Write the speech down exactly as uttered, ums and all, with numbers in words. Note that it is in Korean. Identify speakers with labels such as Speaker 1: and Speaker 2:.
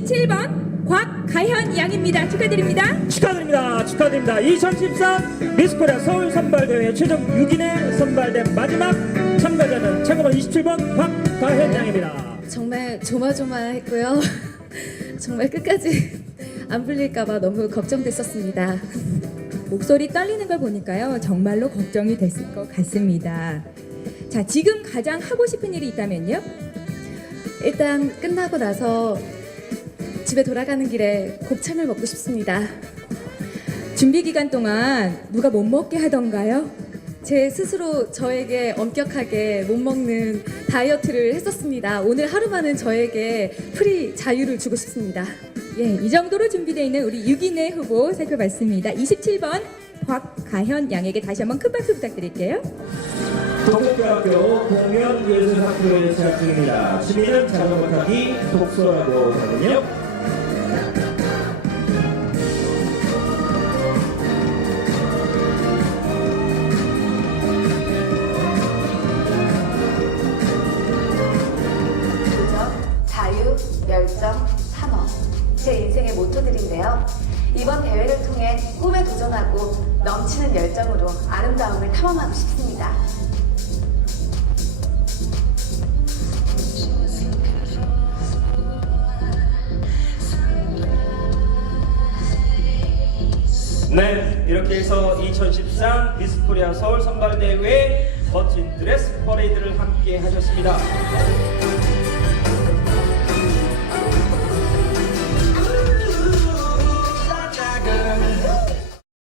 Speaker 1: 이십칠 번 곽가현 양입니다. 축하드립니다.
Speaker 2: 축하드립니다. 축하드립니다. 이천십삼 미스코리아 서울 선발대회 최종 육 인에 선발된 마지막 참가자는 참가번 이십칠 번 곽가현 양입니다.
Speaker 3: 정말 조마조마했고요. 정말 끝까지 안 불릴까봐 너무 걱정됐었습니다.
Speaker 1: 목소리 떨리는 걸 보니까요, 정말로 걱정이 됐을 것 같습니다. 자, 지금 가장 하고 싶은 일이 있다면요?
Speaker 3: 일단 끝나고 나서 집에 돌아가는 길에 곱창을 먹고 싶습니다.
Speaker 1: 준비 기간 동안 누가 못 먹게 하던가요?
Speaker 3: 제 스스로 저에게 엄격하게 못 먹는 다이어트를 했었습니다. 오늘 하루만은 저에게 프리 자유를 주고 싶습니다.
Speaker 1: 예, 이 정도로 준비되어 있는 우리 육 인의 후보 살펴봤습니다. 이십칠 번 곽가현 양에게 다시 한번 큰 박수 부탁드릴게요.
Speaker 2: 동국대학교 공연예술학교에 재학 중입니다. 취미는 자전거 타기, 독서라고 하거든요.
Speaker 4: 도전, 자유, 열정, 산업. 제 인생의 모토들인데요. 이번 대회를 통해 꿈에 도전하고 넘치는 열정으로 아름다움을 탐험하고 싶습니다.
Speaker 2: 네, 이렇게 해서 이천십삼 미스코리아 서울 선발대회 멋진 드레스 퍼레이드를 함께 하셨습니다.